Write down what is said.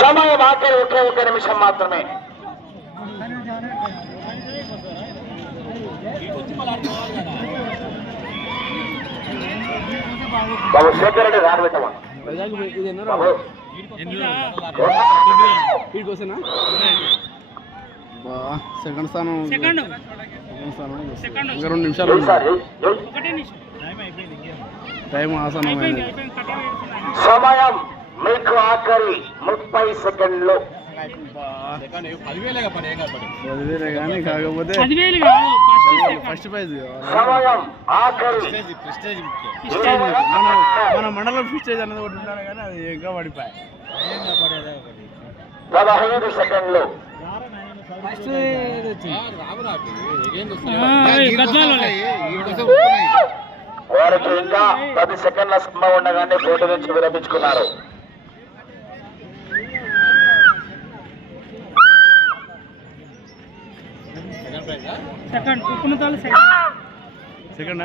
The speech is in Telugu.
సమయం ఆఖరి ఒక్క నిమిషం మాత్రమే. బాబు శేఖర్ రెడ్డి రాను పెట్టమా సెకండ్ స్థానం ఇంకా 2 నిమిషాలు టైం ఆసనమైంది. సమయం మీకు ఆఖరి 30 సెకండ్లు. 10,000 కానీ కాకపోతే ఫస్ట్ ప్రైజ్ సమయం ఆఖరి మన మండలం ఫిస్టేజ్ అనేది ఒకటి ఉండాలి కానీ అది ఇంకా పడిపోయి 15 సెకండ్లు. వారికి ఇంకా 10 సెకండ్ల సమయం ఉండగానే పోటీ నుంచి విరమించుకున్నారు. సెకండ్